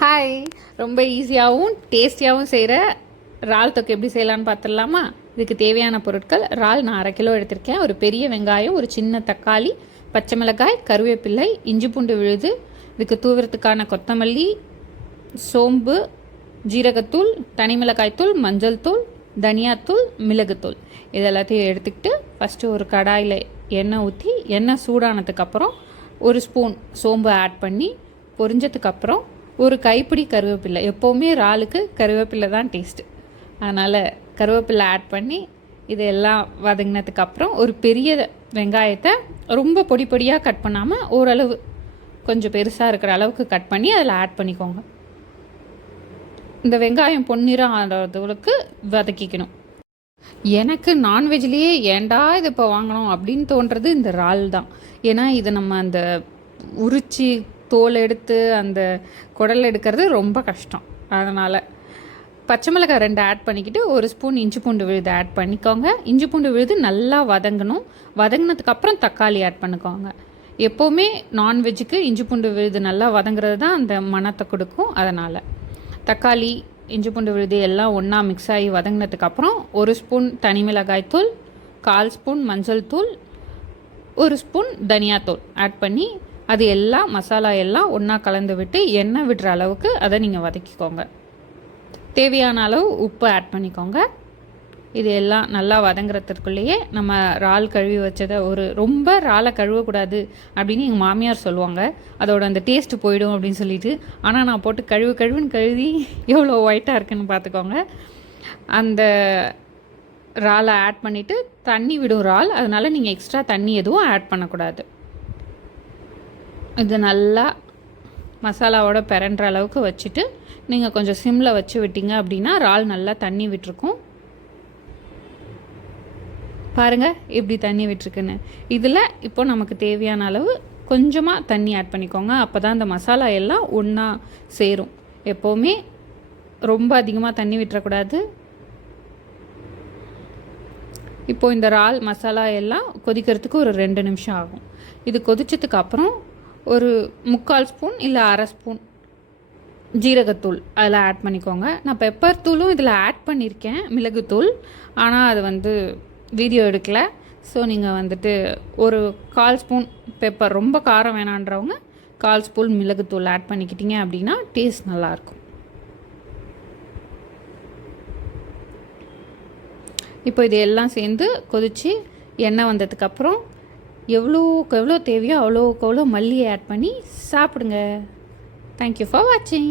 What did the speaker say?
Hi. ரொம்ப ஈஸியாகவும் டேஸ்டியாகவும் செய்கிற இறால் தொக்கு எப்படி செய்யலான்னு பார்த்துடலாமா? இதுக்கு தேவையான பொருட்கள்: இறால் நான் 1/2 கிலோ எடுத்திருக்கேன், ஒரு பெரிய வெங்காயம், ஒரு சின்ன தக்காளி, பச்சை மிளகாய், கருவேப்பிலை, இஞ்சி பூண்டு விழுது, இதுக்கு தூவுறதுக்கான கொத்தமல்லி, சோம்பு, ஜீரகத்தூள், தனி மிளகாய்த்தூள், மஞ்சள் தூள், தனியாத்தூள், மிளகுத்தூள். இது எல்லாத்தையும் எடுத்துக்கிட்டு ஃபஸ்ட்டு ஒரு கடாயில் எண்ணெய் ஊற்றி, எண்ணெய் சூடானதுக்கப்புறம் ஒரு ஸ்பூன் சோம்பு ஆட் பண்ணி பொரிஞ்சதுக்கப்புறம் ஒரு கைப்பிடி கருவேப்பிலை. எப்போவுமே இறாலுக்கு கருவேப்பிலை தான் டேஸ்ட்டு, அதனால் கருவேப்பிலை ஆட் பண்ணி இதெல்லாம் வதங்கினதுக்கப்புறம் ஒரு பெரிய வெங்காயத்தை ரொம்ப பொடி பொடியாக கட் பண்ணாமல் ஓரளவு கொஞ்சம் பெருசாக இருக்கிற அளவுக்கு கட் பண்ணி அதில் ஆட் பண்ணிக்கோங்க. இந்த வெங்காயம் பொன்னிறம் ஆகிறதுக்கு வதக்கிக்கணும். எனக்கு நான்வெஜ்லேயே ஏண்டா இது இப்போ வாங்கணும் அப்படின்னு தோன்றது இந்த இறால் தான். ஏன்னா இது நம்ம அந்த உரிச்சி தோல் எடுத்து அந்த குடல் எடுக்கிறது ரொம்ப கஷ்டம். அதனால் பச்சை மிளகாய் 2 ஆட் பண்ணிக்கிட்டு ஒரு ஸ்பூன் இஞ்சி பூண்டு விழுது ஆட் பண்ணிக்கோங்க. இஞ்சி பூண்டு விழுது நல்லா வதங்கணும். வதங்கினதுக்கப்புறம் தக்காளி ஆட் பண்ணிக்கோங்க. எப்போவுமே நான்வெஜ்ஜுக்கு இஞ்சி பூண்டு விழுது நல்லா வதங்குறது தான் அந்த மணத்தை கொடுக்கும். அதனால் தக்காளி, இஞ்சி பூண்டு விழுது எல்லாம் ஒன்றா மிக்ஸ் ஆகி வதங்கினதுக்கப்புறம் ஒரு ஸ்பூன் தனி மிளகாய் தூள், 1/4 ஸ்பூன் மஞ்சள் தூள், ஒரு ஸ்பூன் தனியாத்தூள் ஆட் பண்ணி அது எல்லாம் மசாலா எல்லாம் ஒன்றா கலந்து விட்டு எண்ணெய் விடுற அளவுக்கு அதை நீங்கள் வதக்கிக்கோங்க. தேவையான அளவு உப்பு ஆட் பண்ணிக்கோங்க. இது எல்லாம் நல்லா வதங்குறதுக்குள்ளேயே நம்ம இறால் கழுவி வச்சதை ரொம்ப இறாலை கழுவக்கூடாது அப்படின்னு எங்கள் மாமியார் சொல்லுவாங்க. அதோட அந்த டேஸ்ட்டு போயிடும் அப்படின்னு சொல்லிட்டு. ஆனால் நான் போட்டு கழுவுன்னு கழுவி எவ்வளோ ஒயிட்டாக இருக்குன்னு பார்த்துக்கோங்க. அந்த இறாலை ஆட் பண்ணிவிட்டு தண்ணி விடும் இறால், அதனால் நீங்கள் எக்ஸ்ட்ரா தண்ணி எதுவும் ஆட் பண்ணக்கூடாது. இது நல்லா மசாலாவோட பெரண்டுற அளவுக்கு வச்சுட்டு நீங்கள் கொஞ்சம் சிம்மில் வச்சு விட்டீங்க அப்படின்னா இறால் நல்லா தண்ணி விட்டுருக்கும். பாருங்கள் எப்படி தண்ணி விட்டுருக்குன்னு. இதில் இப்போ நமக்கு தேவையான அளவு கொஞ்சமாக தண்ணி ஆட் பண்ணிக்கோங்க. அப்போ தான் அந்த மசாலா எல்லாம் ஒன்றா சேரும். எப்போவுமே ரொம்ப அதிகமாக தண்ணி விட்டுறக்கூடாது. இப்போது இந்த இறால் மசாலா எல்லாம் கொதிக்கிறதுக்கு ஒரு 2 நிமிஷம் ஆகும். இது கொதிச்சதுக்கப்புறம் ஒரு 3/4 ஸ்பூன் இல்லை 1/2 ஸ்பூன் ஜீரகத்தூள் அதில் ஆட் பண்ணிக்கோங்க. நான் பெப்பர் தூளும் இதில் ஆட் பண்ணியிருக்கேன், மிளகுத்தூள். ஆனால் அது வீடியோ எடுக்கலை. ஸோ நீங்கள் ஒரு 1/4 ஸ்பூன் பெப்பர், ரொம்ப காரம் வேணான்றவங்க 1/4 ஸ்பூன் மிளகுத்தூள் ஆட் பண்ணிக்கிட்டீங்க அப்படின்னா டேஸ்ட் நல்லாயிருக்கும். இப்போ இது எல்லாம் சேர்ந்து கொதித்து எண்ணெய் வந்ததுக்கப்புறம் எவ்வளோக்கு எவ்வளோ தேவையோ அவ்வளோக்கு அவ்வளோ மல்லியை ஆட் பண்ணி சாப்பிடுங்க. தேங்க்யூ ஃபார் வாட்சிங்.